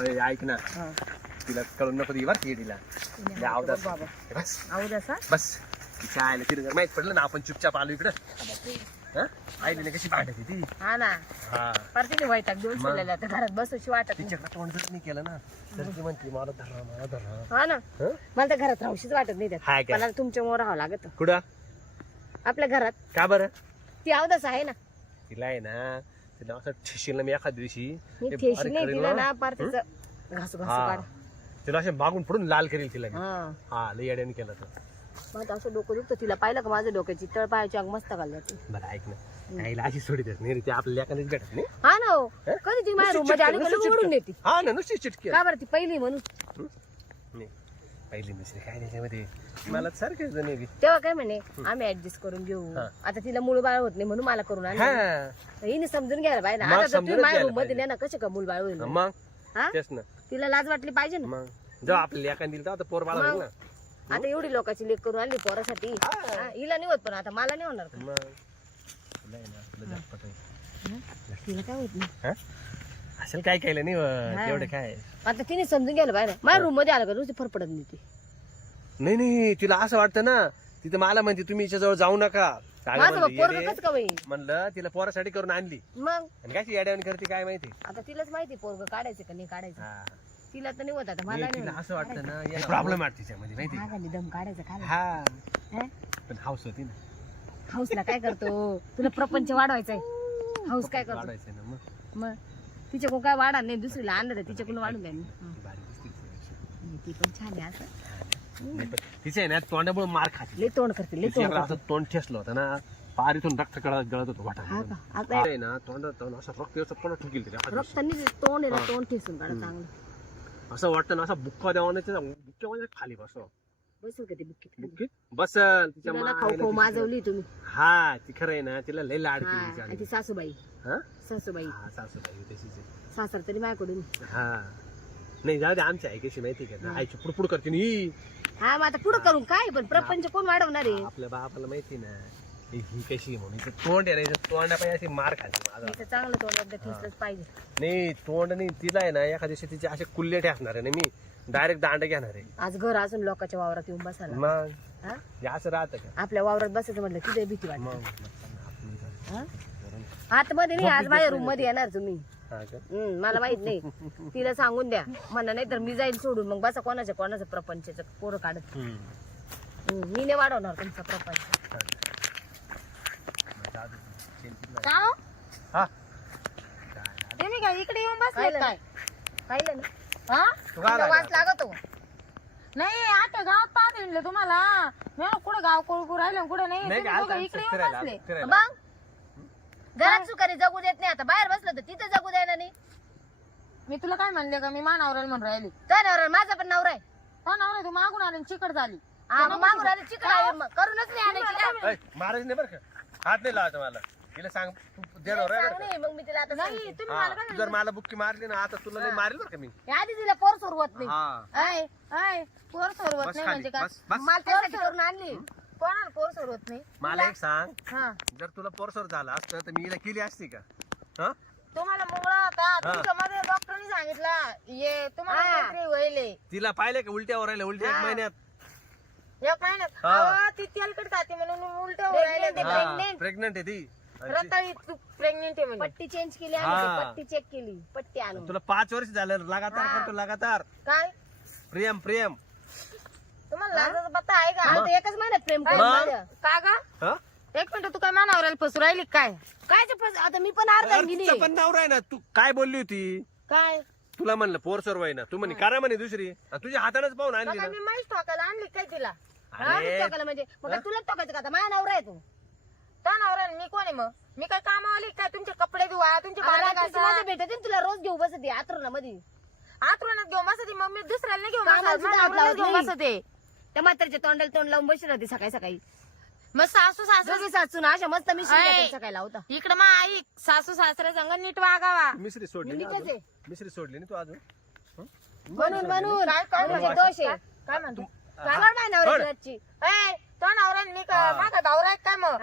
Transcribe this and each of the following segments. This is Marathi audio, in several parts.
अरे ऐक ना. हा. तिला कळून नको ती बरं तिला. लय अवदास. बाबा बस. बस. तिच्या तिला जर माहीत पडलं ना आपण चुपचाप आलो इकडं. हा? आईने कशी भांडत ती? हा ना. हा. परतीने वैताग देऊन मग. सोडलेला आता घरात बसूशी वाटत नाही. तिच्याकडे तोंड जर नाही केलं ना तर ती म्हणते मला धरा मला धरा. हा ना. हं? मला तर घरात राहूशीच वाटत नाही त्यात. काय मला तुमच्यामुळे राहावं लागत. कुठं? आपल्या घरात. का बरं? ती अवदास आहे ना. तिला आहे ना तिला असं ठेशील ना मी एखाद दिवशी मी ते ठेशी बारीक नाही करेल तिला ना. ना पार तिचं घासू घासू हा. काढ तिला असे मागून पडून लाल करेल तिला मी. हा. हा लई अड्याने केलं तर. मग असं डोकं दुखतं. तिला पाहिलं का माझ्या डोक्याची तळ पायाची अंग मस्त घाल जाते बरं ऐक ना. आईला अशी सोडी देत नाही रे ती आपल्या लेकानेच भेटत नाही. हा ना हो? कधी ती माझ्या रूममध्ये आली का नुसती लगेच ओढून चिटकं. नेते हा ना नुसती चिटकी. का बरं ती पहिली म्हणून? नाही. पहिली दुसरी काय त्याच्यामध्ये मला सारखेच जण. तेव्हा काय म्हणे आम्ही ऍडजस्ट करून घेऊ. हा. आता तिला मूळ बाळ होत नाही म्हणून मला करून आणलं. हा. हिने समजून घ्यायला पाहिजे आता माझ्या घ्यायला रूममध्ये ना कसे का मूल बाळ होईल? मग. हा? तेच ना. तिला लाज वाटली पाहिजे ना. मग. जेव्हा आपल्या लेकाने दिलं तर पोर बाळा होईल. ना. आता एवढी लोकांची लेख करून आणली पोरासाठी. हा, हिला नाही होत पण आता मला नाही होणार का? मग. तुला आहे ना, तुला झटपट आहे. तिला काय होत नाही. हा? असेल काय केलं नाही हा. तेवढं काय? आता तिने समजून घ्यायला पाहिजे माझ्या रूममध्ये आलं का? नुसती फरफडत नाही ती. नाही नाही तिला असं वाटतं ना तिथं मला म्हणते तुम्ही हिच्या जवळ जाऊ नका. माझं म्हणली, पोरग येडे. कसं का बाई म्हणलं तिला पोरासाठी करून आणली. मग? आणि काय येड्यावणी करते काय माहिती? आता तिलाच माहिती पोरग काढायचं का नाही काढायचं. हा. तिला तर नाही होत आता मला नाही, नाही तिला होत. असं वाटतं ना प्रॉब्लेम आहे तिच्यामध्ये माहिती दम काढायचं काय हा. हं? पण हाऊस होती ना. हाऊसला काय करतो? तुला प्रपंच वाढवायचंय. हाऊस काय करतो? वाढायचं ना मग. मग? तिच्याकडून काय वाढा नाही दुसरीला आणलं तर तिच्याकडून वाढून द्या. ती पण छान आहे असं. तिचं ना तोंडामुळे मार खाते. लय तोंड करते लय तिच्या तोंड असं तोंड ठेसलं होतं ना पार इथून रक्त गळत गळत होतं हा वाटा का आता आहे ना तोंडात तोंड असं रक्त असं पण ठुकील तिला. रक्तानी तोंड आहे ना तोंड ठेसून काढा चांगलं. असं वाटतं ना असं बुक्का त्याचा बुक्क्यामध्ये खाली बसव बसेल का ते बुक्कीत बुक्की बसल तिच्या तिला ना खाऊ मायला खाऊ तिची- माजवली तुम्ही. हा ती खरं आहे ना तिला लय लाड हा केली तिच्या आणि ती आईने. सासूबाई. हा? सासूबाई. हा सासूबाई तशीच आहे. सासर तरी माझ्याकडून. हा. नाही जाऊ दे आमची आई कशी माहिती का? आईची पुडपुड करते ना ही हा मग आता पुढं करून काय? पण प्रपंच कोण वाढवणार आहे? आपल्या बापाला माहिती ना ही कशी म्हणून? हिचं तोंड आहे ना हिचं तोंडा पाहिजे अशी मार खायची माझा चांगलं तोंड ठेसलंच पाहिजे. नाही तोंड नाही तिला आहे ना एखाद्या दिवशी तिचे असे कुल्ले ठेसणार आहे ना मी डायरेक्ट दांड घेणार आहे. आज घर असून लोकांच्या वावरात येऊन बसायला. मग? हा? हे असं राहतं का? आपल्या वावरात बसायचं म्हटलं तिथे भीती वाटते. मग हा? आतमध्ये नाही आज माझ्या रूममध्ये येणार तुम्ही. हा का? हम्म, मला माहीत नाही. तिला सांगून द्या. म्हणा नाही तर मी जाईल सोडून. मग बसा कोणाच्या कोणाचं प्रपंचाचं पोरं काढत. हम्म. हम्म, मी नाही वाढवणार तुमचा प्रपंच. का हो? हा तुम्ही काय इकडे येऊन बसले काय पाहिलं ना हा? तू का तिला वास लागतो. नाही आता गावात पाहत म्हणलं तुम्हाला. मी म्हणलं कुठं गाव कोळकू राहिलं कुठं नाही. नाही तुम्ही दोघं इकडे येऊन फिरायला बसले. फिरायला. मग? घरात सुखाने जगू देत नाही. आता बाहेर बसलं तर तिथे जगू द्यायला नाही. मी तुला काय म्हणले का? मी मानावराला म्हणून राहिली. काय नवरा? माझा पण नवरा आहे. हो ना तू मागून आली आणि चिकट झाली. हा, मग मागून आले चिकन आहे. मग. करूनच नाही आणायची का? ऐ, महाराज नाही बरं का? हात नाही लावायचा मला. तिला सांग तू देणार आहे सांग बरं का? नाही, मग मी तिला आता नाही सांगते. तुम्ही मला काय तू जर मला बुक्की मारली ना आता तुला नाही मारेल बरं का मी? हे आधी तिला पोर सोडवत नाही. हा. ऐ ऐ पोर बस नाही खाली, म्हणजे काय बस बस. मला त्यासाठी करून आणली. कोणाला पोर सोडवत नाही? मला एक सांग हा. जर तुला पोरसोर झाला असतं तर मी हिला केली असती का? हा? तुम्हाला मुंगळा होता. तुमच्या मध्ये डॉक्टरनी सांगितलं. ये तुम्हाला हा. काहीतरी तिला पाहिले का उलट्या राहिल्या उलट्या एक. महिन्यात. एक महिन्यात? हा. अहो, ती तेलकट खाते म्हणून उलट. प्रेग्नेंट आहे ती- रताळी तू प्रेग्नेंट आहे म्हणजे पट्टी चेंज केली हा. आणि पट्टी चेक केली. पट्टी आणून. तुला पाच वर्ष झालं लगातार हा. करतो लगातार. काय? प्रेम प्रेम. तुम्हाला लाजाचा पत्ता आहे का? एकच महिन्यात प्रेम काय करून मग? झालं. का गा? हा? एक मिनिट तू काय मानावर फसू राहिली का काय? काय ते फस- आता मी पण अर्धा अरे, गेली तिचा पण नवरा आहे ना. तू काय बोलली होती? काय? तुला म्हणलं पोरसोर वय ना. तू म्हणे करा म्हणे दुसरी. आणि तुझ्या हातानेच पाहून आणली ना. मी म्हैस ठोकायला आणली काय तिला? हा, मी अरे टोकाला म्हणजे मग काय तुला टोकायचं का? आता माझ्या नवरा आहे तू. त्या नवरा मी कोण आहे मग मी काय कामावली काय तुमचे कपडे धुवा तुमचे भांडे रात्रीची घासा. माझं भेटत ना तुला रोज घेऊ बसते आतरुणा मध्ये आतुरानात घेऊन बसते मग मी दुसऱ्याला नाही घेऊन कामाला बसत. सुद्धा माझ्या हात नवऱ्यालाच लावत घेऊन नाही. बसते त्या म्हातारच्या तोंडाला तोंड लावून बसली होती सकाळी सकाळी मग सासू सासरे दोघी सासू ना अशा मस्त मी ऐ. सकाळी लावता इकडे मग आई सासू सासरे संग नीट वागावा मिसरी सोडली मी ना नीटच अजून? आहे. मिसरी सोडली ना तू अजून म्हणून म्हणून काय काय म्हणजे म्हणतो? दोष आहे काय म्हणतो काय नवऱ्याची. रातची. तो नवरा मी का हा. माझा आहे काय मग.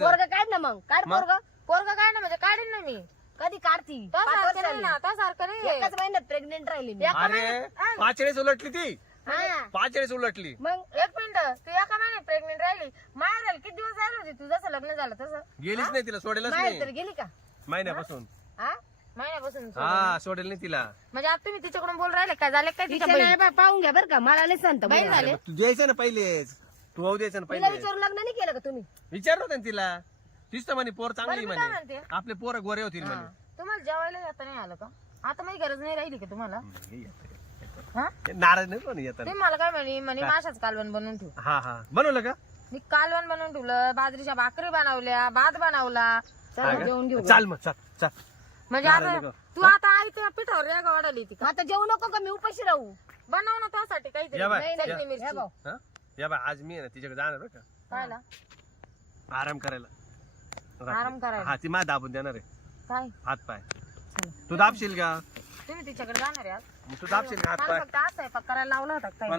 पोरगं काढ ना मग. काढ मग? पोरग. पोरगा काय ना म्हणजे काढीन ना मी. कधी काढती? तो पाच सारखं वर्ष नाही झाली. ना तो सारखं नाही. एकाच महिन्यात प्रेग्नेंट राहिली मी. अरे पाच वेळेस उलटली ती. हा. पाच वेळेस उलटली. मग एक मिनिट. तू एका महिन्यात प्रेग्नेंट राहिली. माहेर राहिली किती दिवस राहिली होती? तू जसं लग्न झालं तसं. गेलीच नाही तिला सोडेलच बाहेर नाही. तर गेली का? महिन्यापासून. हा? महिन्यापासून हा सोडेल नाही तिला. म्हणजे आता तुम्ही तिच्याकडून बोल राहिले. काय झाले काय तिच्या तिच्या नाही बा, पाहून घ्या बरं का. मला नाही सांगता बहीण झाले. तू द्यायचं ना पहिलेच. तू होऊ द्यायचं ना तिला पहिले. विचारून लग्न नाही केलं का तुम्ही? विचारलं होतं ना तिला. तीच तर म्हणे पोर चांगली बरं, मी काय म्हणे. म्हणते? आपले पोरं गोरे होतील म्हणे. तुम्हाला जेवायला आता नाही आलं का? आता माझी गरज नाही राहिली का तुम्हाला? हे. हा? हे नाराज नाही पण येतात तुम्ही मला काय म्हणे म्हणे माशाच कालवण बनवून ठेव. हा हा. बनवलं का? मी कालवण बनवून ठेवलं बाजरीच्या भाकरी बनवल्या भात बनवला. हा का? जेवण घेऊ. चाल मग चाल चाल. म्हणजे आता. तू आता आई त्या पिठावर रेगा वाढवली ती आता जेवू नको का? मी उपाशी राहू. बनव ना त्यासाठी काहीतरी. या बाय, नाही, या. मिरची. हा? या बा आज मी आहे ना तिच्याकडे जाणार बरं का? कायला? आराम करायला. आराम करायला? हा ती मा दाबून देणार आहे. काय? हात पाय. तू दाबशील का? तुम्ही तिच्याकडे जाणार आहे आज? मग तू दाबशील का हात मला पाय? फक्त असं आहे करायला लावला होता का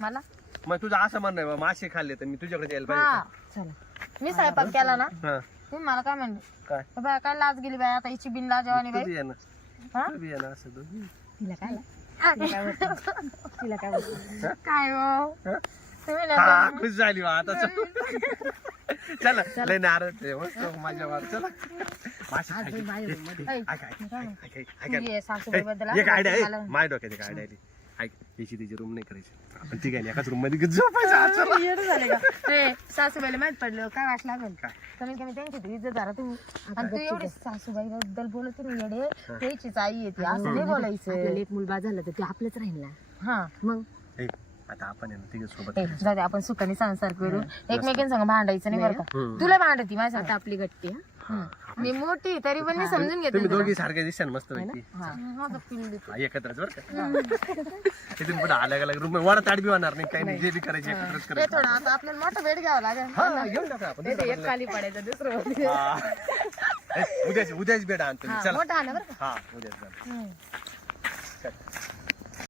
मला. मग तुझं असं म्हणणं आहे बा, मासे खाल्ले तर मी तुझ्याकडे यायला हा पाहिजे चला. मी स्वयंपाक केला ना? हा. तुम्ही मला काय म्हणले काय? बाय काय लाज गेली बाय आता हिची बिन लाजवानी तू बाई. बी ये ना. हा? तू बी ये ना असं दोघी. तिला काय तिला काय? तिला काय हो? हा? हा खुश झाली बा आता चल. चला लय मस्त माझ्या वर चला. मासे खायचे. माझ्या room मध्ये. ऐक, ऐक, ऐक, ऐक, ऐक, ऐक, तू ऐक. ये सासूबाई बद्दल एक आयडिया आहे मला- माझ्या डोक्यात एक आयडिया आली. ऐक याची तिची रूम नाही करायची. आपण ती काय एकाच रूममध्ये झोपायचं? आज चला. सासूबाईला माहीत पडलं काय वाट लागेल? कमीत कमी त्यांची तरी इज्जत झाला तुम्ही. आणि तू एवढी सासूबाई बद्दल बोलत ना येडे त्याचीच आई येते असं नाही आपल्याला बोलायचं. एक मुलगा झाला तर ते आपलंच राहील ना? हा. मग? आता आपण आहे ना तिघं सोबत ए, जाऊ दे, आपण सुखाने संसार करू. एकमेकांसंग भांडायचं नाही बरं का. तुला भांडती माझ्या आता आपली गट्टी हा. मी मोठी तरी पण मी समजून घेते तुम्ही दोघी सारखे दिसता मस्त पैकी हा. एकत्रच बरं का? तिथून पुढे अलग अलग रूम ताड बी होणार नाही काही नाही. जे बी करायचे एकत्रच ते करायचं. थोडं आता आपल्याला मोठं बेड घ्यावं लागेल. हा घेऊन टाका आपण. एक खाली पडायचं दुसरं वरती. हा. ए, उद्याच उद्याच बेड आणतो मी. चला. मोठा आला बरं का? हा उद्याच. चल.